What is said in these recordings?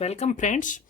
Welcome friends.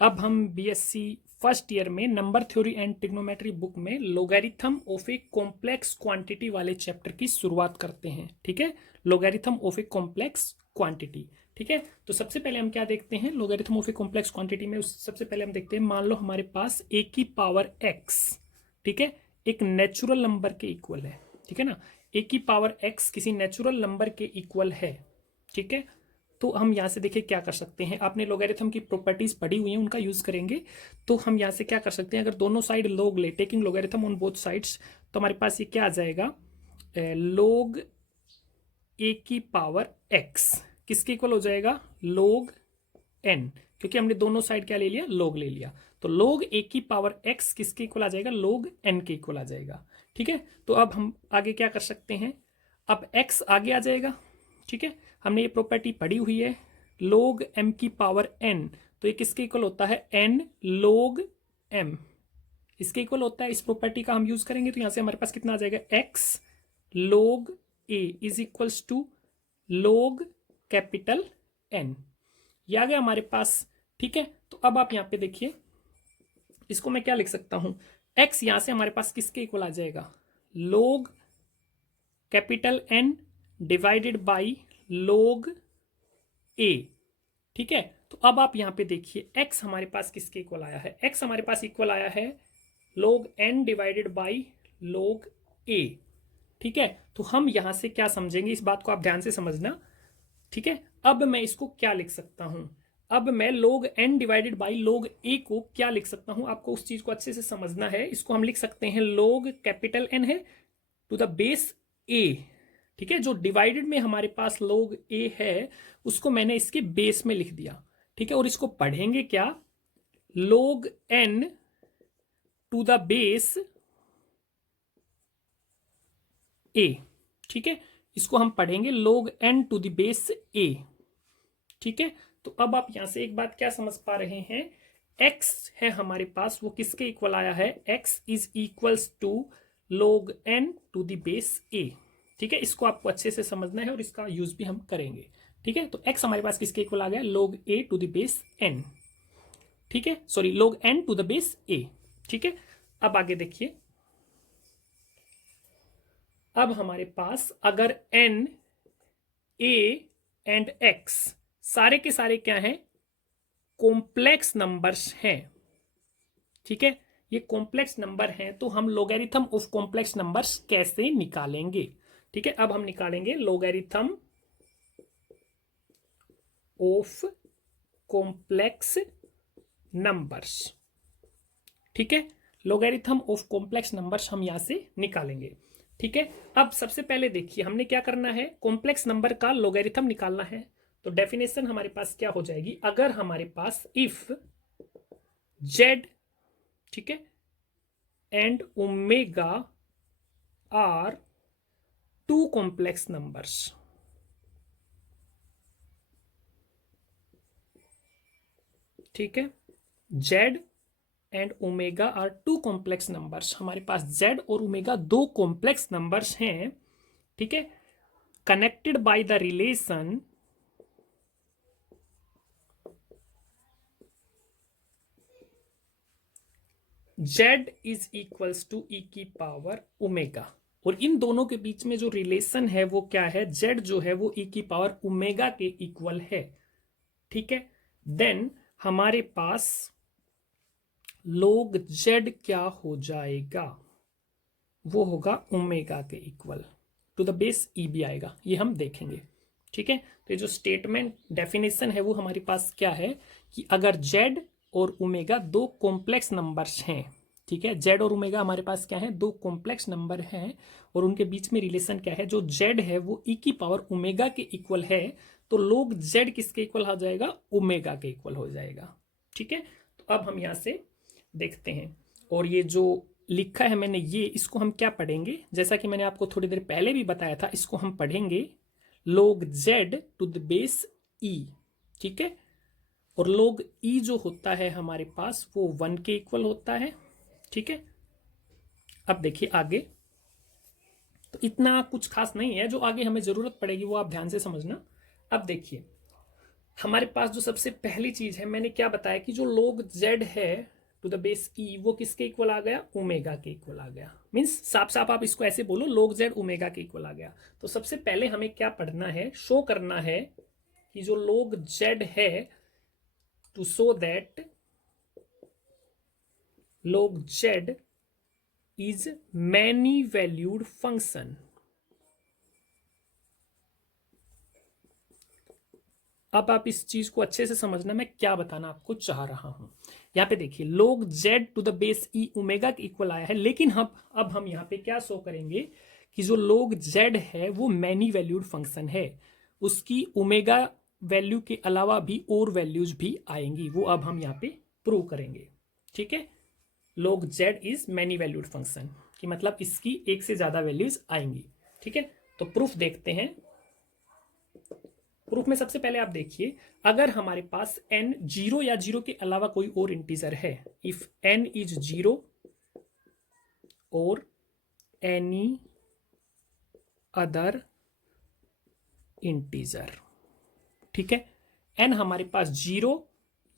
अब हम BSc first year में number theory and trigonometry book में logarithm of a complex quantity वाले चैप्टर की शुरुआत करते हैं। ठीक है, logarithm of a complex quantity. ठीक है, तो सबसे पहले हम क्या देखते हैं logarithm of a complex quantity में। सबसे पहले हम देखते हैं, मान लो हमारे पास ए की पावर एक्स, ठीक है, एक नेचुरल नंबर के इक्वल है। ठीक है ना, ए की पावर एक्स किसी नेचुरल नंबर के इक्वल है। ठीक है, तो हम यहाँ से देखिए क्या कर सकते हैं। आपने लोगैरिथम की प्रॉपर्टीज पढ़ी हुई हैं, उनका यूज करेंगे। तो हम यहाँ से क्या कर सकते हैं, अगर दोनों साइड लोग ले, taking logarithm on both sides, तो हमारे पास ये क्या आ जाएगा, लोग ए की पावर एक्स किसके इक्वल हो जाएगा, लोग एन, क्योंकि हमने दोनों साइड क्या ले लिया, लोग ले लिया। तो लोग ए की पावर एक्स किसके इक्वल आ जाएगा, लोग एन के इक्वल आ जाएगा। ठीक है, तो अब हम आगे क्या कर सकते हैं, अब एक्स आगे आ जाएगा। ठीक है, हमने ये प्रॉपर्टी पढ़ी हुई है, लोग एम की पावर एन, तो ये किसके इक्वल होता है, एन लोग एम, इसके इक्वल होता है। इस प्रॉपर्टी का हम यूज करेंगे, तो यहां से हमारे पास कितना आ जाएगा, एक्स लोग ए इज इक्वल्स टू लोग कैपिटल एन, ये आ गया हमारे पास। ठीक है, तो अब आप यहां पे देखिए, इसको मैं क्या लिख सकता हूं, एक्स यहां से हमारे पास किसके इक्वल आ जाएगा, लोग कैपिटल एन डिवाइडेड बाई लोग ए। ठीक है, तो अब आप यहां पे देखिए, एक्स हमारे पास किसके इक्वल आया है, एक्स हमारे पास इक्वल आया है लोग एन डिवाइडेड बाई लोग ए। ठीक है, तो हम यहां से क्या समझेंगे, इस बात को आप ध्यान से समझना। ठीक है, अब मैं इसको क्या लिख सकता हूं, अब मैं लोग एन डिवाइडेड बाई लोग ए को क्या लिख सकता हूं, आपको उस चीज को अच्छे से समझना है। इसको हम लिख सकते हैं, लोग कैपिटल एन है टू द बेस ए। ठीक है, जो डिवाइडेड में हमारे पास लोग ए है, उसको मैंने इसके बेस में लिख दिया। ठीक है, और इसको पढ़ेंगे क्या, लोग एन टू द बेस ए। ठीक है, इसको हम पढ़ेंगे लोग एन टू द बेस ए। ठीक है, तो अब आप यहां से एक बात क्या समझ पा रहे हैं, x है हमारे पास, वो किसके इक्वल आया है, x is equals to log n to the base a। ठीक है, इसको आपको अच्छे से समझना है और इसका यूज भी हम करेंगे। ठीक है, तो x हमारे पास किसके इक्वल आ गया, log a to the base n। ठीक है, sorry, log n to the base a। ठीक है, अब आगे देखिए, अब हमारे पास अगर n a एंड x सारे के सारे क्या हैं, कॉम्प्लेक्स नंबर्स हैं। ठीक है, ये कॉम्प्लेक्स नंबर हैं, तो हम लोगैरिथम ऑफ कॉम्प्लेक्स नंबर्स कैसे निकालेंगे। ठीक है, अब हम निकालेंगे लोगैरिथम ऑफ कॉम्प्लेक्स नंबर्स। ठीक है, लोगैरिथम ऑफ कॉम्प्लेक्स नंबर्स हम यहां से निकालेंगे। ठीक है, अब सबसे पहले देखिए हमने क्या करना है, कॉम्प्लेक्स नंबर का लोगैरिथम निकालना है। तो डेफिनेशन हमारे पास क्या हो जाएगी, अगर हमारे पास इफ जेड, ठीक है, and omega are two complex numbers. ठीक है, z and omega are two complex numbers, हमारे पास जेड और ओमेगा दो कॉम्प्लेक्स नंबर्स हैं। ठीक है, connected by the relation z is equals to e की पावर ओमेगा, और इन दोनों के बीच में जो रिलेशन है वो क्या है, जेड जो है वो ई की पावर ओमेगा के इक्वल है। ठीक है, देन हमारे पास लोग जेड क्या हो जाएगा, वो होगा ओमेगा के इक्वल, टू द बेस ई भी आएगा, ये हम देखेंगे। ठीक है, तो ये जो स्टेटमेंट डेफिनेशन है वो हमारे पास क्या है, कि अगर जेड और ओमेगा दो कॉम्प्लेक्स नंबर्स हैं, ठीक है, जेड और ओमेगा हमारे पास क्या है, दो कॉम्प्लेक्स नंबर हैं, और उनके बीच में रिलेशन क्या है, जो जेड है वो ई की पावर ओमेगा के इक्वल है, तो लोग जेड किसके इक्वल हो जाएगा, ओमेगा के इक्वल हो जाएगा। ठीक है, तो अब हम यहां से देखते हैं, और ये जो लिखा है मैंने ये, इसको हम क्या पढ़ेंगे, जैसा कि मैंने आपको थोड़ी देर पहले भी बताया था, इसको हम पढ़ेंगे लोग जेड टू द बेस ई। ठीक है, और लोग ई जो होता है हमारे पास वो 1 के इक्वल होता है। ठीक है, अब देखिए आगे, तो इतना कुछ खास नहीं है, जो आगे हमें जरूरत पड़ेगी वो आप ध्यान से समझना। अब देखिए, हमारे पास जो सबसे पहली चीज है, मैंने क्या बताया कि जो log z है टू द बेस ई, वो किसके इक्वल आ गया, ओमेगा के इक्वल आ गया। मीन्स साफ साफ आप इसको ऐसे बोलो, log z ओमेगा के इक्वल आ गया। तो सबसे पहले हमें क्या पढ़ना है, शो करना है कि जो log z है, to show that log z is many valued function. अब आप इस चीज को अच्छे से समझना, मैं क्या बताना आपको चाह रहा हूं। यहाँ पे देखिए log z to the base e omega के इक्वल आया है, लेकिन अब हम यहाँ पे क्या शो करेंगे कि जो log z है वो मैनी वैल्यूड फंक्शन है, उसकी ओमेगा वैल्यू के अलावा भी और वैल्यूज भी आएंगी, वो अब हम यहाँ पे प्रूव करेंगे। ठीक है, log z is many valued function कि मतलब इसकी एक से ज्यादा वैल्यूज आएंगी। ठीक है, तो प्रूफ देखते हैं। प्रूफ में सबसे पहले आप देखिए, अगर हमारे पास n जीरो या जीरो के अलावा कोई और इंटीजर है, इफ n इज जीरो और एनी अदर इंटीजर, ठीक है, n हमारे पास जीरो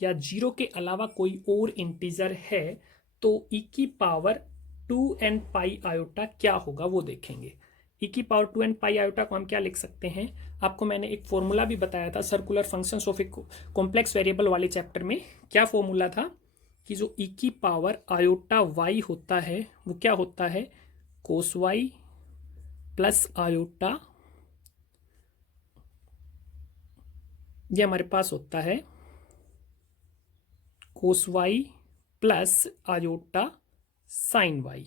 या जीरो के अलावा कोई और इंटीजर है, तो e की पावर 2n पाई आयोटा क्या होगा वो देखेंगे। e की पावर 2n पाई आयोटा को हम क्या लिख सकते हैं, आपको मैंने एक फॉर्मूला भी बताया था circular functions of a complex variable वाले चैप्टर में। क्या फॉर्मूला था कि जो e की पावर आयोटा y होता है वो क्या होता है, कोस y प्लस आयोटा, ये हमारे पास होता है कोस y plus iota sine y।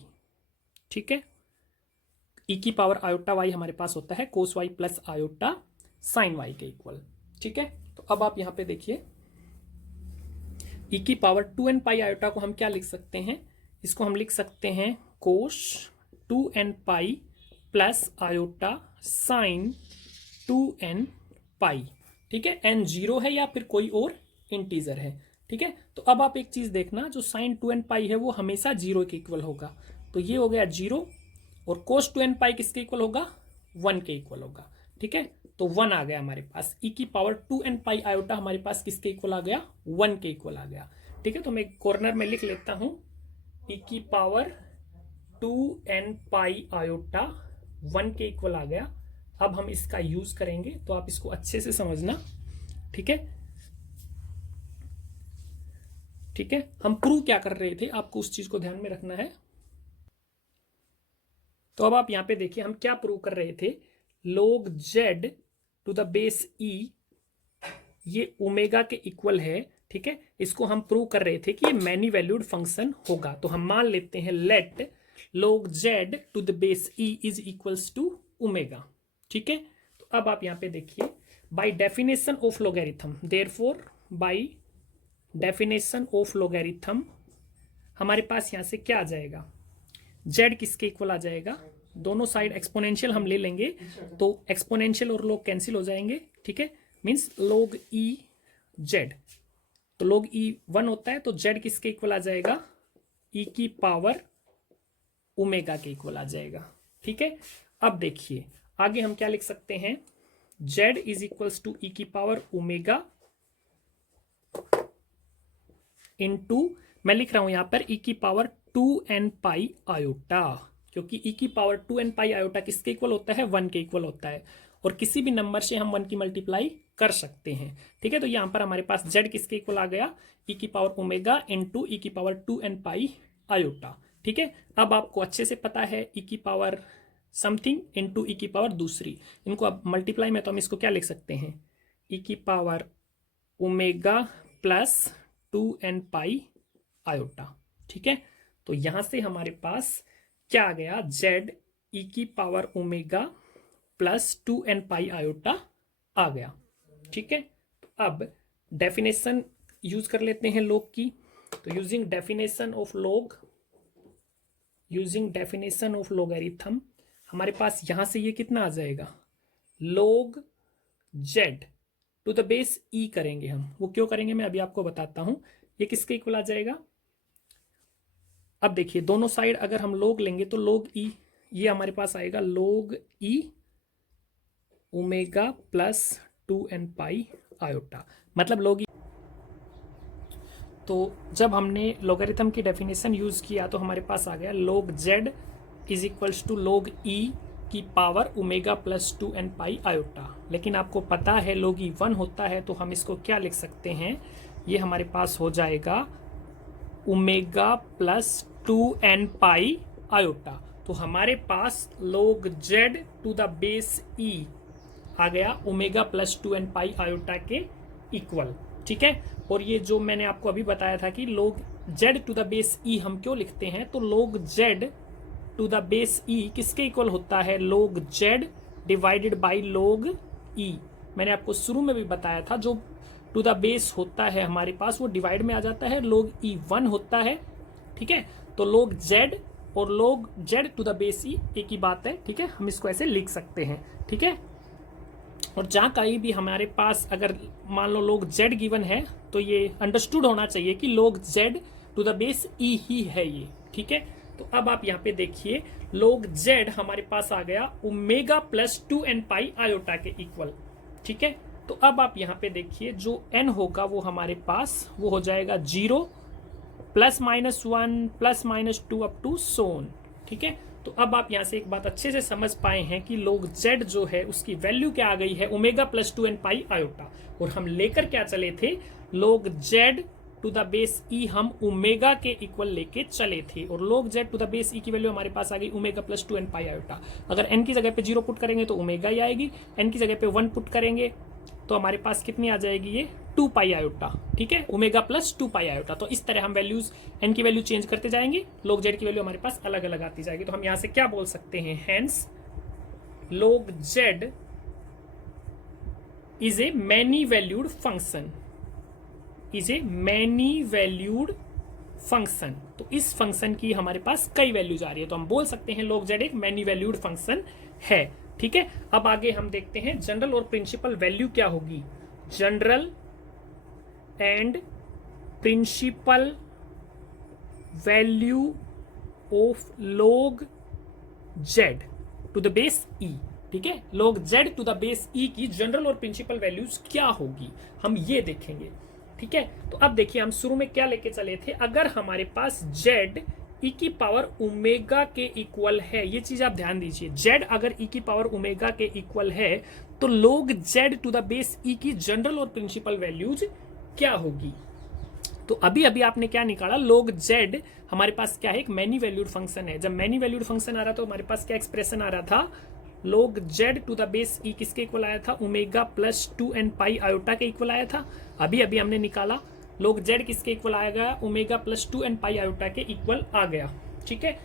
ठीक है, e की पावर आयोटा y हमारे पास होता है कोस y plus iota sine y के इक्वल। ठीक है, तो अब आप यहां पे देखिए, e की पावर 2n पाई आयोटा को हम क्या लिख सकते हैं, इसको हम लिख सकते हैं कोस 2n pi plus iota sine 2n पाई। ठीक है, n जीरो है या फिर कोई और इंटीजर है। ठीक है, तो अब आप एक चीज देखना, जो साइन 2n पाई है वो हमेशा जीरो के इक्वल होगा, तो ये हो गया जीरो, और कोस 2n पाई किसके इक्वल होगा, 1 के इक्वल होगा। ठीक है, तो 1 आ गया हमारे पास, e की पावर 2n पाई आयोटा हमारे पास किसके इक्वल आ गया, 1 के इक्वल आ गया। ठीक है, तो मैं कॉर्नर में लिख लेता हूं, e की पावर 2n पाई आयोटा 1 के इक्वल आ गया। अब हम इसका यूज करेंगे, तो आप इसको अच्छे से समझना। ठीक है, ठीक है, हम प्रूव क्या कर रहे थे, आपको उस चीज को ध्यान में रखना है। तो अब आप यहां पे देखिए, हम क्या प्रूव कर रहे थे, log z to the base e ये ओमेगा के इक्वल है। ठीक है, इसको हम प्रूव कर रहे थे कि ये मैनी वैल्यूड फंक्शन होगा, तो हम मान लेते हैं let log z to the base e is equals to omega. ठीक है, तो अब आप यहां पे देखिए, by definition of logarithm, therefore by definition of logarithm हमारे पास यहां से क्या आ जाएगा, z किसके इक्वल आ जाएगा, दोनों साइड एक्सपोनेंशियल हम ले लेंगे, तो एक्सपोनेंशियल और लोग कैंसिल हो जाएंगे। ठीक है, मींस log e z, तो log e 1 होता है, तो z किसके इक्वल आ जाएगा, e की पावर ओमेगा के इक्वल आ जाएगा। ठीक है, अब देखिए आगे हम क्या लिख सकते हैं, z is equals to e की पावर ओमेगा इनटू, मैं लिख रहा हूं यहां पर e की पावर 2n पाई आयोटा, क्योंकि e की पावर 2n पाई आयोटा किसके इक्वल होता है, 1 के इक्वल होता है, और किसी भी नंबर से हम 1 की मल्टीप्लाई कर सकते हैं। ठीक है, तो यहां पर हमारे पास z किसके इक्वल आ गया, e की पावर ओमेगा इनटू e की पावर 2n पाई आयोटा। ठीक है, अब आपको अच्छे से पता है e की पावर समथिंग इनटू e की पावर दूसरी, इनको अब मल्टीप्लाई में तो हम इसको क्या लिख सकते हैं, e की power omega plus 2n pi iota. ठीक है, तो यहां से हमारे पास क्या आ गया, z e की power omega plus 2n pi iota आ गया। ठीक है, अब डेफिनेशन यूज कर लेते हैं log की, तो using definition of log, using definition of logarithm हमारे पास यहां से ये कितना आ जाएगा, log z to the base e करेंगे हम, वो क्यों करेंगे मैं अभी आपको बताता हूं, ये किसके इक्वल आ जाएगा। अब देखिए दोनों साइड अगर हम log लेंगे तो log e, ये हमारे पास आएगा log e omega plus 2n pi iota, मतलब log। तो जब हमने लॉगरिथम की डेफिनेशन यूज़ किया तो हमारे पास आ गया log z is equals to log e की power omega plus 2n pi iota. लेकिन आपको पता है log e 1 होता है, तो हम इसको क्या लिख सकते हैं, ये हमारे पास हो जाएगा omega plus 2n pi iota. तो हमारे पास log z to the base e आ गया omega plus 2n pi iota के इक्वल, ठीक है। और ये जो मैंने आपको अभी बताया था कि log z to the base e हम क्यों लिखते हैं, तो log z to the base e किसके इक्वल होता है, log z divided by log e। मैंने आपको शुरू में भी बताया था, जो टू द बेस होता है हमारे पास वो डिवाइड में आ जाता है, log e 1 होता है, ठीक है। तो log z और log z to the base e एक ही बात है, ठीक है, हम इसको ऐसे लिख सकते हैं, ठीक है। और जहाँ कहीं भी हमारे पास अगर मान लो log z गिवन है, तो ये अंडरस्टूड होना चाहिए कि log z to the base e ही है ये, ठीक है। तो अब आप यहाँ पे देखिए log z हमारे पास आ गया omega plus 2n pi iota के इक्वल, ठीक है। तो अब आप यहाँ पे देखिए जो n होगा वो हमारे पास वो हो जाएगा 0 plus minus 1 plus minus 2 up to so on, ठीक है। तो अब आप यहाँ से एक बात अच्छे से समझ पाए हैं कि log z जो है उसकी वैल्यू क्या आ गई है, omega plus 2n pi iota. और हम लेकर क्या चले थे, log z to the base e हम ओमेगा के इक्वल लेके चले थे, और log z to the base e की वैल्यू हमारे पास आ गई omega plus 2n pi iota. अगर n की जगह पे 0 पुट करेंगे तो ओमेगा ही आएगी, n की जगह पे 1 पुट करेंगे तो हमारे पास कितनी आ जाएगी, ये 2 पाई आयोटा, ठीक है, ओमेगा प्लस 2 पाई आयोटा। तो इस तरह हम वैल्यूज n की वैल्यू चेंज करते जाएंगे, log z की वैल्यू हमारे पास अलग अलग आती जाएगी। तो हम यहाँ से क्या बोल सकते हैं, hence log z is a many valued function, is a many valued function. तो इस फंक्शन की हमारे पास कई वैल्यूज आ रही है, तो हम बोल सकते हैं log z एक मैनी वैल्यूड फंक्शन है, ठीक है। अब आगे हम देखते हैं जनरल और प्रिंसिपल वैल्यू क्या होगी। General and principal value of log z to the base e, ठीक है। log z to the base e की जनरल और प्रिंसिपल वैल्यूज क्या होगी, हम ये देखेंगे, ठीक है। तो अब देखिए हम शुरू में क्या लेके चले थे, अगर हमारे पास z e की पावर ओमेगा के इक्वल है, ये चीज आप ध्यान दीजिए, z अगर e की पावर ओमेगा के इक्वल है तो log z to the base e की जनरल और प्रिंसिपल वैल्यूज क्या होगी। तो अभी अभी आपने क्या निकाला, log z हमारे पास क्या है, एक मैनी वैल्यूड फंक्शन है। जब मैनी वैल्यूड फंक्शन आ रहा था तो हमारे पास क्या एक्सप्रेशन आ रहा था, log z to the base e किसके इक्वल आया था, omega plus 2n pi iota के इक्वल आया था। अभी अभी हमने निकाला log z किसके इक्वल आया गया, omega plus 2n pi iota के इक्वल आ गया, ठीक है।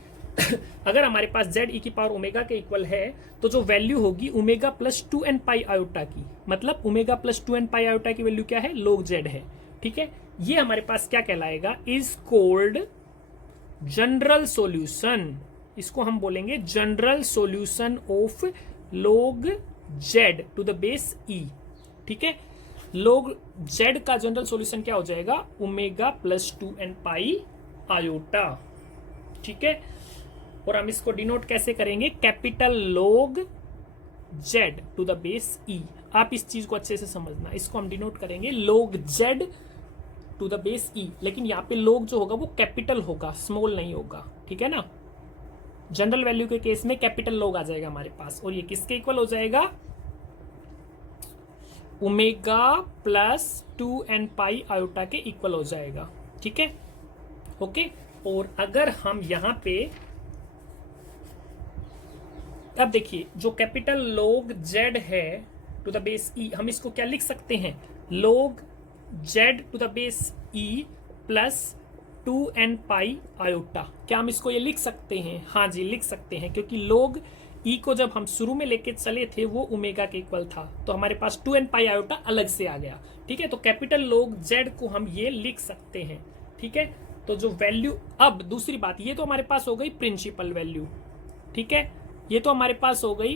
अगर हमारे पास z e की पावर ओमेगा के इक्वल है तो जो वैल्यू होगी omega plus 2n pi iota की, मतलब omega plus 2n pi iota की वैल्यू क्या है, log z है, ठीक है। ये हमारे पास क्या कहलाएगा, इज कोल्ड जनरल सॉल्यूशन, इसको हम बोलेंगे general solution of log z to the base e, ठीक है। log z का जनरल सॉल्यूशन क्या हो जाएगा, omega plus 2n pi iota, ठीक है। और हम इसको डिनोट कैसे करेंगे, capital log z to the base e। आप इस चीज को अच्छे से समझना, इसको हम डिनोट करेंगे log z to the base e, लेकिन यहाँ पे log जो होगा वो कैपिटल होगा, स्मॉल नहीं होगा, ठीक है ना। जनरल वैल्यू के केस में कैपिटल log आ जाएगा हमारे पास, और ये किसके इक्वल हो जाएगा, omega plus 2n pi iota के इक्वल हो जाएगा, ठीक है, ओके। और अगर हम यहां पे अब देखिए जो कैपिटल log z है टू द बेस e, हम इसको क्या लिख सकते हैं, log z to the base e plus 2n pi iota. क्या हम इसको ये लिख सकते हैं, हाँ जी लिख सकते हैं, क्योंकि log e को जब हम शुरू में लेके चले थे वो ओमेगा के इक्वल था, तो हमारे पास 2n पाई आयोटा अलग से आ गया, ठीक है। तो कैपिटल log z को हम ये लिख सकते हैं, ठीक है। तो जो वैल्यू, अब दूसरी बात, ये तो हमारे पास हो गई प्रिंसिपल वैल्यू, ठीक है, ये तो हमारे पास हो गई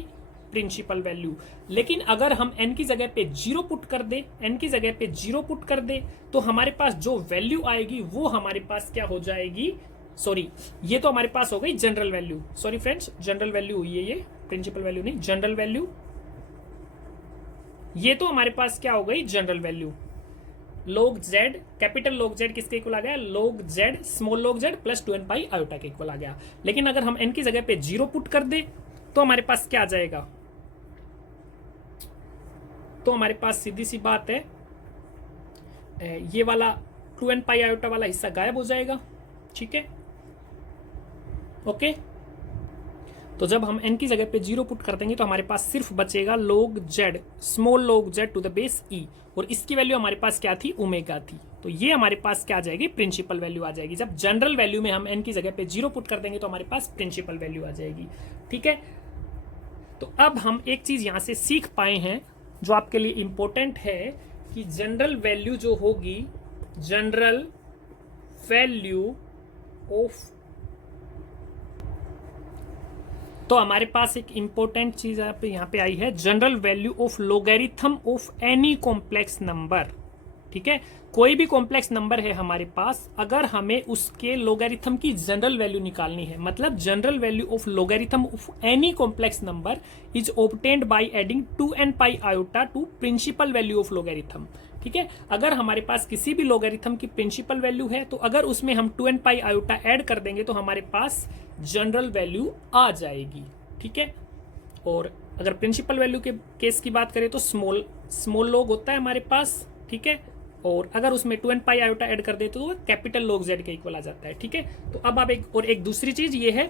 प्रिंसिपल वैल्यू। लेकिन अगर हम n की जगह पे 0 पुट कर दे, n की जगह पे 0 पुट कर दे, तो हमारे पास जो वैल्यू आएगी वो हमारे पास क्या हो जाएगी, सॉरी ये तो हमारे पास हो गई general value, sorry friends general value हुई है ये, प्रिंसिपल वैल्यू नहीं, जनरल वैल्यू। ये तो हमारे पास क्या हो गई general value, log z capital log z किसके इक्वल आ गया, log z small log z plus 2n pi iota के इक्वल आ गया। लेकिन अगर हम n की जगह पे 0 पुट कर दे तो हमारे पास क्या आ जाएगा, तो हमारे पास सीधी सी बात है ये वाला 2n पाई आयोटा वाला हिस्सा गायब हो जाएगा। ठीक है, ओके। तो जब हम n की जगह पे 0 पुट कर देंगे तो हमारे पास सिर्फ बचेगा log z small log z to the base e, और इसकी वैल्यू हमारे पास क्या थी, ओमेगा थी। तो ये हमारे पास क्या आ जाएगी, प्रिंसिपल वैल्यू आ जाएगी। जब जनरल वैल्यू में हम n की जगह पे 0 पुट कर देंगे तो हमारे पास प्रिंसिपल वैल्यू आ जाएगी। ठीक है, तो अब हम एक चीज यहां से सीख पाए हैं जो आपके लिए इंपॉर्टेंट है कि जनरल वैल्यू जो होगी, जनरल वैल्यू ऑफ, तो हमारे पास एक इंपॉर्टेंट चीज यहाँ पे आई है, general value of logarithm of any complex number. ठीक है, कोई भी कॉम्प्लेक्स नंबर है हमारे पास, अगर हमें उसके लोगैरिथम की जनरल वैल्यू निकालनी है, मतलब general value of logarithm of any complex number is obtained by adding 2n pi iota to principal value of logarithm. ठीक है, अगर हमारे पास किसी भी लोगैरिथम की प्रिंसिपल वैल्यू है तो अगर उसमें हम 2n पाई आयोटा ऐड कर देंगे तो हमारे पास जनरल वैल्यू आ जाएगी। ठीक है, और अगर प्रिंसिपल वैल्यू के केस की बात करें तो स्मॉल लॉग होता है हमारे पास। ठीक है, और अगर उसमें 2n पाई आयोटा ऐड कर देते तो वो कैपिटल log z के इक्वल आ जाता है। ठीक है, तो अब आप एक दूसरी चीज ये है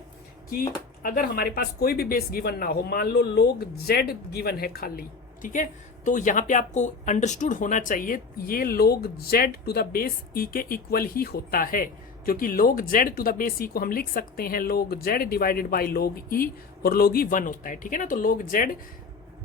कि अगर हमारे पास कोई भी बेस गिवन ना हो, मान लो log z गिवन है खाली, ठीक है, तो यहाँ पे आपको अंडरस्टूड होना चाहिए ये log z to the base e के इक्वल ही होता है, क्योंकि log z to the base e को हम लिख सकते हैं log z divided by log e, और log e 1 होता है। ठीक है ना, तो log z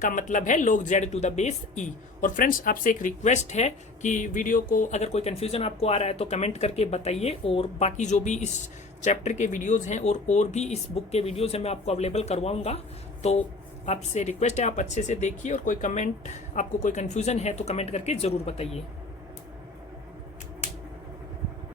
का मतलब है log z to the base e। और फ्रेंड्स आपसे एक रिक्वेस्ट है कि वीडियो को अगर कोई कंफ्यूजन आपको आ रहा है तो कमेंट करके बताइए, और बाकी जो भी इस चैप्टर के वीडियोस हैं और भी इस बुक के वीडियोस हैं मैं आपको अवेलेबल करवाऊंगा। तो आपसे रिक्वेस्ट है आप अच्छे से देखिए, और कोई कमेंट, आपको कोई कंफ्यूजन है तो कमेंट करके ज़रूर बताइए।